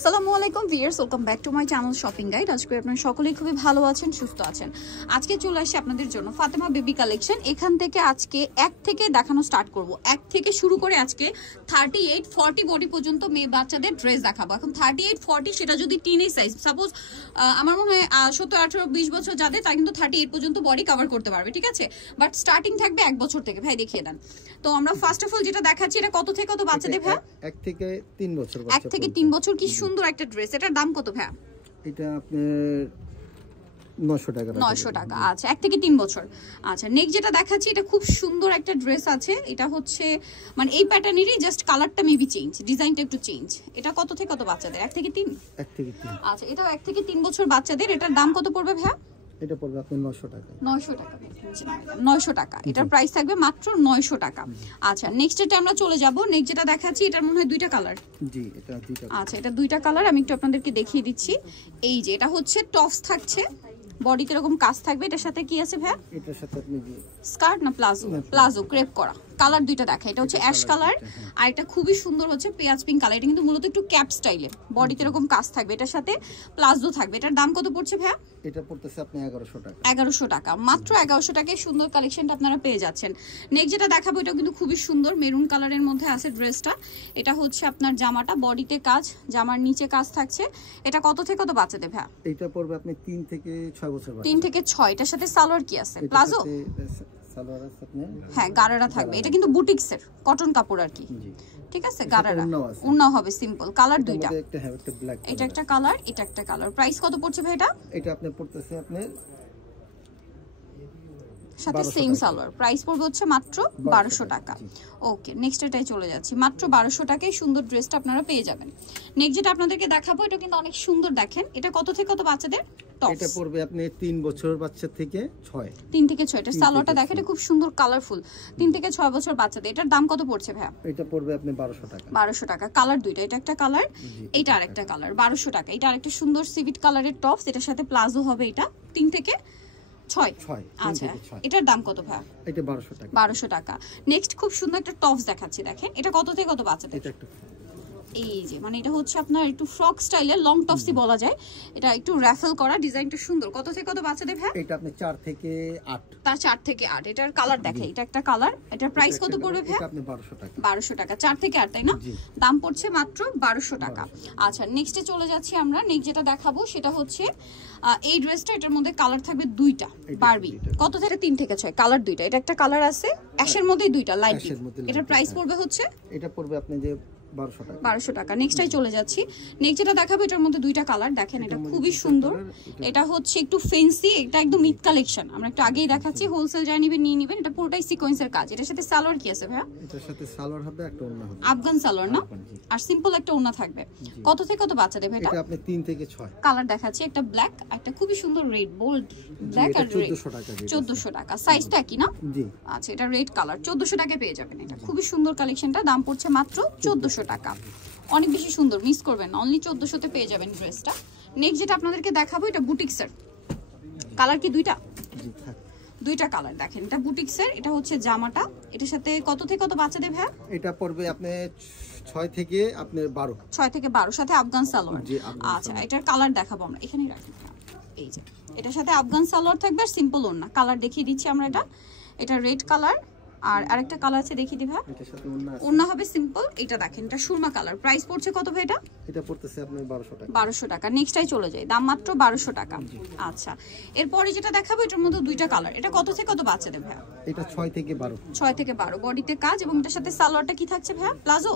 আসসালামু আলাইকুম viewers, welcome back to my channel shopping guide. আজকে আপনারা সকলেই খুবই ভালো আছেন, সুস্থ আছেন। আজকে চলে আসি আপনাদের জন্য ফাতেমা বেবি কালেকশন। এখান থেকে আজকে এক থেকে দেখানো স্টার্ট করব। এক থেকে শুরু করে আজকে 38-40 বডি পর্যন্ত মেয়ে বাচ্চাদের ড্রেস দেখাবো। এখন 38-40 সেটা যদি টিনেজ সাইজ, সাপোজ আমার মনে হয় 17, 18, 20 বছর যাদের, তারা কিন্তু 38 পর্যন্ত বডি কভার করতে পারবে, ঠিক আছে। বাট স্টার্টিং থাকবে 1 বছর থেকে। ভাই দেখিয়ে দেন তো। আমরা ফার্স্ট অফ অল যেটা দেখাচ্ছি, এটা কত থেকে কত বাচ্চাদের ভাই? 1 থেকে 3 বছর। 1 থেকে 3 বছর। কি সুন্দর একটা ড্রেস। এটার দাম কত ভাই? এটা আপনার 900 টাকা। 900 টাকা। আচ্ছা, 1 থেকে 3 বছর। আচ্ছা, নেক্সট যেটা দেখাচ্ছি, এটা খুব সুন্দর একটা ড্রেস আছে। এটা হচ্ছে মানে এই প্যাটার্নেরই, জাস্ট কালারটা মেবি চেঞ্জ, ডিজাইনটা একটু চেঞ্জ। এটা কত থেকে কত বাচ্চাদের? 1 থেকে 3। 1 থেকে 3। আচ্ছা, এটাও 1 থেকে 3 বছর বাচ্চাদের। এটার দাম কত পড়বে ভাই? এটা পড়বে আপনার 900 টাকা। 900 টাকা। 900 টাকা। এটার প্রাইস থাকবে মাত্র 900 টাকা। আচ্ছা, নেক্সট এটা আমরা চলে যাব। নেক্সট যেটা দেখাচ্ছি, এটার মনে হয় দুইটা কালার। জি, এটা দুইটা। আচ্ছা, এটা দুইটা কালার। আমি একটু আপনাদেরকে দেখিয়ে দিচ্ছি। এই যে এটা হচ্ছে টপস থাকছে, বডিতে এরকম কাজ থাকবে। এটার সাথে কি আছে ভাই? এটার সাথে আপনি যে স্কার্ট না প্লাজো? প্লাজো ক্রেপ করা। কালার দুইটা দেখা। এটা হচ্ছে অ্যাশ কালার, আর এটা খুবই সুন্দর হচ্ছে পেঁয়াজ পিঙ্ক কালার। এটা কিন্তু মূলত একটু ক্যাপ স্টাইলের, বডিতে এরকম কাজ থাকবে। এটার সাথে প্লাজো থাকবে। এটার দাম কত পড়ছে ভাই? এটা পড়তেছে আপনি 1100 টাকা। 1100 টাকা। মাত্র 1100 টাকায় সুন্দর কালেকশনটা আপনারা পেয়ে যাচ্ছেন। নেক্সট যেটা দেখাবো, এটা কিন্তু খুবই সুন্দর মেরুন কালারের মধ্যে আছে ড্রেসটা। এটা হচ্ছে আপনার জামাটা, বডিতে কাজ, জামার নিচে কাজ থাকছে। এটা কত থেকে কত বাচ্চাদের ভাই? এটা পড়বে আপনি 3 থেকে 6 বছর। 3 থেকে 6। এটার সাথে সালোয়ার কি আছে? প্লাজো? সালোয়ার আছে আপনার। হ্যাঁ, গারারা থাকবে। এটা কিন্তু বুটিক্সের কটন কাপড় আর কি, ঠিক আছে। গারারা উন্না হবে সিম্পল। কালার দুইটা, এটা একটা কালার, এটা একটা কালার। প্রাইস কত পড়ছে ভাই এটা? এটা আপনি পড়তেছে আপনার সাথে সেম সালোয়ার। প্রাইস পড়বে হচ্ছে মাত্র 1200 টাকা। ওকে, নেক্সট এটাই চলে যাচ্ছি। মাত্র 1200 টাকায় সুন্দর ড্রেসটা আপনারা পেয়ে যাবেন। নেক্সট যেটা আপনাদেরকে দেখাবো, এটা কিন্তু অনেক সুন্দর। দেখেন এটা কত থেকে কত বাচ্চাদের? এটা পড়বে আপনি 3 বছর বাচ্চা থেকে 6। 3 থেকে 6। এটা সালোয়ারটা দেখেন, এটা খুব সুন্দর কালারফুল। 3 থেকে 6 বছর বাচ্চাদের। এটার দাম কত পড়ছে ভাই? এটা পড়বে আপনি 1200 টাকা। 1200 টাকা। কালার দুইটা, এটা একটা কালার, এটা আরেকটা কালার। 1200 টাকা। এটা আরেকটা সুন্দর সিভিট কালারের টপস। এটার সাথে প্লাজো হবে। এটা 3 থেকে 6। আচ্ছা, এটার দাম কত ভাই? এটা 1200 টাকা। 1200 টাকা। নেক্সট খুব সুন্দর একটা টপস দেখাচ্ছি, দেখেন এটা কত থেকে কত বাচ্চাদের? এটা একটা এই যে মানে এটা হচ্ছে আপনার একটু ফ্রক স্টাইলের, লং টপসই বলা যায়। এটা একটু রাফেল করা, ডিজাইনটা সুন্দর। কত থেকে কত বাচ্চাদের ভাই? এটা আপনি 4 থেকে 8। তার 4 থেকে 8। এটার কালার দেখে, এটা একটা কালার। এটার প্রাইস কত পড়বে ভাই? এটা আপনি 1200 টাকা। 1200 টাকা। 4 থেকে 8, তাই না? দাম পড়ছে মাত্র 1200 টাকা। আচ্ছা, নেক্সটে চলে যাচ্ছি আমরা। নেক্সট যেটা দেখাবো সেটা হচ্ছে এই ড্রেসটা। এটার মধ্যে কালার থাকবে দুইটা, বারবি। কত থেকে? 3 থেকে 6। কালার দুইটা। এটা একটা কালার আছে অ্যাশের মধ্যে, দুইটা লাইট। এটার প্রাইস পড়বে হচ্ছে, এটা পড়বে আপনি যে 1200 টাকা। 1200 টাকা। নেক্সটটাই চলে যাচ্ছি। নেক্সট যেটা দেখাবো, এটার মধ্যে দুইটা কালার। দেখেন এটা খুবই সুন্দর। এটা হচ্ছে একটু ফেন্সি, এটা একদম মিড কালেকশন। আমরা একটু আগেই দেখাচ্ছি, হোলসেল যাই নেবেন নিয়ে নেবেন। এটা পুরোটাই সিকোয়েন্সের কাজ। এটার সাথে সালোয়ার কি আছে ভাইয়া? এটার সাথে সালোয়ার হবে, একটা ওড়না হবে, আফগান সালোয়ার না? আর সিম্পল একটা ওড়না থাকবে। কত থেকে কত বাচ্চা দেবে এটা? এটা আপনি 3 থেকে 6। কালার দেখাচ্ছি, একটা ব্ল্যাক, একটা খুবই সুন্দর রেড, বোল্ড ব্ল্যাক আর রেড। 1400 টাকা। 1400 টাকা। সাইজটা কি না? জি। আচ্ছা, এটা রেড কালার। 1400 টাকায় পেয়ে যাবেন। এটা খুবই সুন্দর কালেকশনটা। দাম পড়ছে মাত্র 1400 টাকা। অনেক বেশি সুন্দর, মিস করবেন না। অনলি 1400 তে পেয়ে যাবেন ড্রেসটা। নেক্সট যেটা আপনাদেরকে দেখাবো, এটা বুটিক্সের। কালার কি দুইটা? জি, থাক। দুইটা কালার। দেখেন এটা বুটিক্সের। এটা হচ্ছে জামাটা। এটার সাথে কত থেকে কত বাচ্চাদের ভাই? এটা পড়বে আপনি 6 থেকে আপনি 12। 6 থেকে 12, সাথে আফগান সালোয়ার। আচ্ছা, এটার কালার দেখাবো আমরা, এখানেই রাখি। এই যে এটার সাথে আফগান সালোয়ার থাকবে আর সিম্পল ওড়না। কালার দেখিয়ে দিচ্ছি আমরা। এটা রেড কালার, আর আরেকটা কালার আছে দেখিয়ে দিই ভাই। এটার সাথে ওড়না আছে, ওড়না হবে সিম্পল। এটা দেখেন, এটা সুরমা কালার। প্রাইস পড়ছে কত ভাই এটা? এটা পড়তেছে আপনি 1200 টাকা। 1200 টাকা। নেক্সটটাই চলে যায়, দাম মাত্র 1200 টাকা। আচ্ছা, এরপরে যেটা দেখাবো, এটার মধ্যে দুইটা কালার। এটা কত থেকে কত বাচ্চাদের ভাই? এটা 6 থেকে 12। 6 থেকে 12। বডিতে কাজ, এবং এটার সাথে সালোয়ারটা কি থাকছে ভাই? Palazzo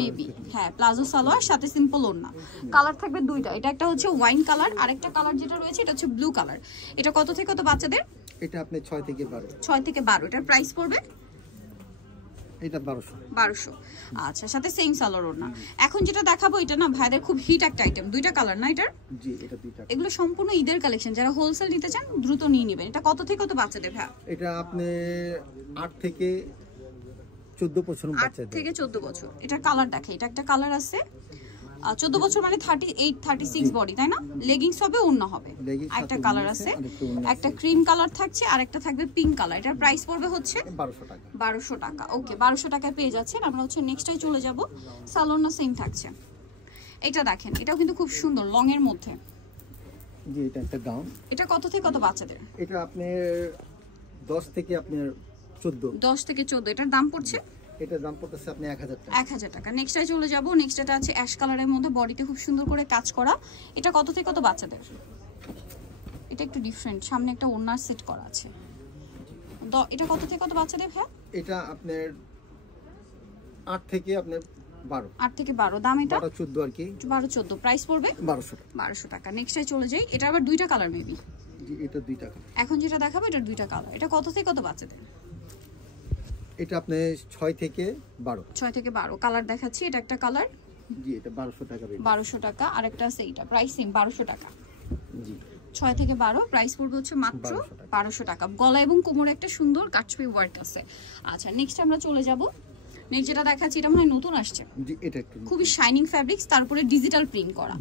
maybe. হ্যাঁ, প্লাজো সালোয়ার, সাথে সিম্পল ওড়না। কালার থাকবে দুইটা। এটা একটা হচ্ছে ওয়াইন কালার, আর একটা কালার যেটা রয়েছে এটা হচ্ছে ব্লু কালার। এটা কত থেকে কত বাচ্চাদের? এটা আপনি 6 থেকে 12। 6 থেকে 12। এটার প্রাইস পড়বে এটা 1200। 1200। আচ্ছা, সাথে সেম সালোয়ার ওড়না। এখন যেটা দেখাবো, এটা না ভাইদের খুব হিট একটা আইটেম। দুইটা কালার না এটার? জি, এটা দুইটা। এগুলো সম্পূর্ণ ঈদের কালেকশন। যারা হোলসেল নিতে চান দ্রুত নিয়ে নেবেন। এটা কত থেকে কত বাচ্চাদের ভাই? এটা আপনি 8 থেকে 14 বছর বাচ্চাদের। 8 থেকে 14 বছর। এটার কালার দেখে, এটা একটা কালার আছে। 14 বছর মানে 38, 36 বডি, তাই না? লেগিংস হবে, ওড়না হবে। একটা কালার আছে, একটা ক্রিম কালার থাকছে, আর একটা থাকবে পিঙ্ক কালার। এটার প্রাইস পড়বে হচ্ছে 1200 টাকা। 1200 টাকা। ওকে, 1200 টাকায় পেয়ে যাচ্ছেন। আমরা হচ্ছে নেক্সটটাই চলে যাব। সালোয়ার না সেম থাকছে। এটা দেখেন, এটাও কিন্তু খুব সুন্দর লং এর মধ্যে। জি এটা একটা গাউন। এটা কত থেকে কত বাচ্চাদের? এটা আপনার 10 থেকে আপনার 14। 10 থেকে 14। এটার দাম পড়ছে, এটার দাম পড়তেছে আপনি 1000 টাকা। 1000 টাকা। নেক্সটটাই চলে যাব। নেক্সটটা আছে অ্যাশ কালারের মধ্যে, বডিতে খুব সুন্দর করে কাজ করা। এটা কত থেকে কত বাচ্চাদের? এটা একটু ডিফারেন্ট, সামনে একটা ওড়নার সেট করা আছে। এটা কত থেকে কত বাচ্চাদের ভাই? এটা আপনার 8 থেকে আপনার 12। 8 থেকে 12। দাম এটা 12 14 আর কি। 12 14। প্রাইস পড়বে 1200 টাকা। 1200 টাকা। নেক্সটটাই চলে যাই। এটা আবার দুইটা কালার মেবি। জি এটা 2 টাকা। এখন যেটা দেখাবো এটার দুইটা কালার। এটা কত থেকে কত বাচ্চাদের? এটা আপনি 6 থেকে 12। 6 থেকে 12 কালার দেখাচ্ছি। এটা একটা কালার। জি এটা 1200 টাকা। 1200 টাকা। আর একটা আছে এইটা, প্রাইসিং 1200 টাকা। জি 6 থেকে 12। প্রাইস পড়বে হচ্ছে মাত্র 1200 টাকা। গলা এবং কোমরে একটা সুন্দর কাটছবি ওয়ার্ক আছে। আচ্ছা নেক্সট আমরা চলে যাব। নেক্সট যেটা দেখাচ্ছি এটা মনে হয় নতুন আসছে। জি এটা একটু খুবই শাইনিং ফ্যাব্রিক্স, তারপরে ডিজিটাল প্রিন্ট করা।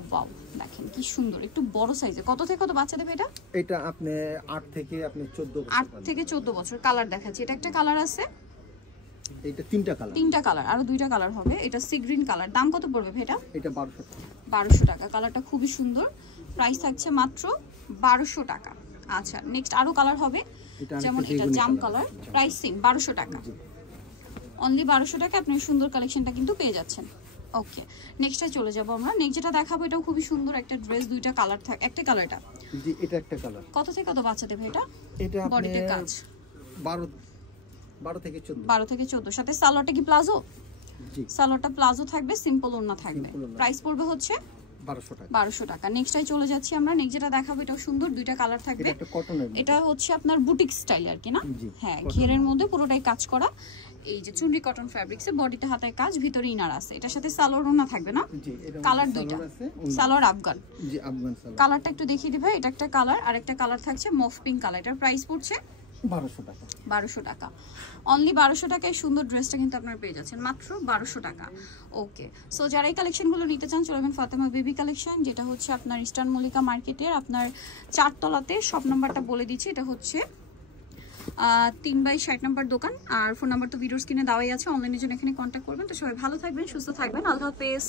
ওয়াও দেখেন কি সুন্দর, একটু বড় সাইজে। কত থেকে কত বাচ্চা দেবে এটা? এটা আপনি 8 থেকে আপনি 14 বছর। 8 থেকে 14 বছর। কালার দেখাচ্ছি। এটা একটা কালার আছে। এটা 3টা কালার। 3টা কালার, আরো 2টা কালার হবে। এটা সি গ্রিন কালার। দাম কত পড়বে ভাই এটা? এটা 1200 টাকা। 1200 টাকা। কালারটা খুবই সুন্দর। প্রাইস থাকছে মাত্র 1200 টাকা। আচ্ছা নেক্সট আরো কালার হবে, যেমন এটা জাম কালার। প্রাইসিং 1200 টাকা। অনলি 1200 টাকা আপনি সুন্দর কালেকশনটা কিন্তু পেয়ে যাচ্ছেন। ওকে নেক্সটে চলে যাব আমরা। নেক্সট যেটা দেখাবো এটাও খুবই সুন্দর একটা ড্রেস। দুইটা কালার থাকে, একটা কালারটা। জি এটা একটা কালার। কত থেকে কত বাচ্চা দেবে এটা? এটা আপনি বডিতে কাজ 12 থেকে 14। 12 থেকে 14। সাথে সালোয়ারটা কি প্লাজো? জি সালোয়ারটা প্লাজো থাকবে, সিম্পল ওড়না থাকবে। Simple ওড়না। প্রাইস পড়বে হচ্ছে 1200 টাকা। 1200 টাকা। নেক্সটটাই চলে যাচ্ছি আমরা। নেক্সট যেটা দেখাবো এটাও সুন্দর, দুইটা কালার থাকবে। এটা একটা কটনের। এটা হচ্ছে আপনার বুটিক স্টাইল আর কি না? জি, হ্যাঁ cotton। ঘেরের মধ্যে পুরোটাই কাজ করা। এই যে চুনরি কটন ফ্যাব্রিক্সে, বডিতে হাতায় কাজ, ভিতরে ইনার আছে। এটার সাথে সালোয়ার ওড়না থাকবে না? জি এটা কালার দুইটা। আছে। সালোয়ার আফগান। জি আফগান সালোয়ার। কালারটা একটু দেখিয়ে দিবে। এটা একটা কালার, আর একটা কালার থাকছে মফ পিঙ্ক কালার। এটার প্রাইস পড়ছে 1200 টাকা। 1200 টাকা। অনলি 1200 টাকায় সুন্দর ড্রেসটা কিন্তু আপনারা পেয়ে যাচ্ছেন মাত্র 1200 টাকা। ওকে সো যারা এই কালেকশনগুলো নিতে চান চলে যাবেন ফাতেমা বেবি কালেকশন, যেটা হচ্ছে আপনার ইস্টার্ন মল্লিকা মার্কেটের আপনার 4 তলাতে। শপ নাম্বারটা বলে দিচ্ছি, এটা হচ্ছে 3/60 নম্বর দোকান। আর ফোন নাম্বার তো ভিডিওর স্ক্রিনে দেওয়াই আছে। অনলাইনের জন্য এখানে কন্ট্যাক্ট করবেন। তো সবাই ভালো থাকবেন, সুস্থ থাকবেন। আল্লাহ হাফেজ।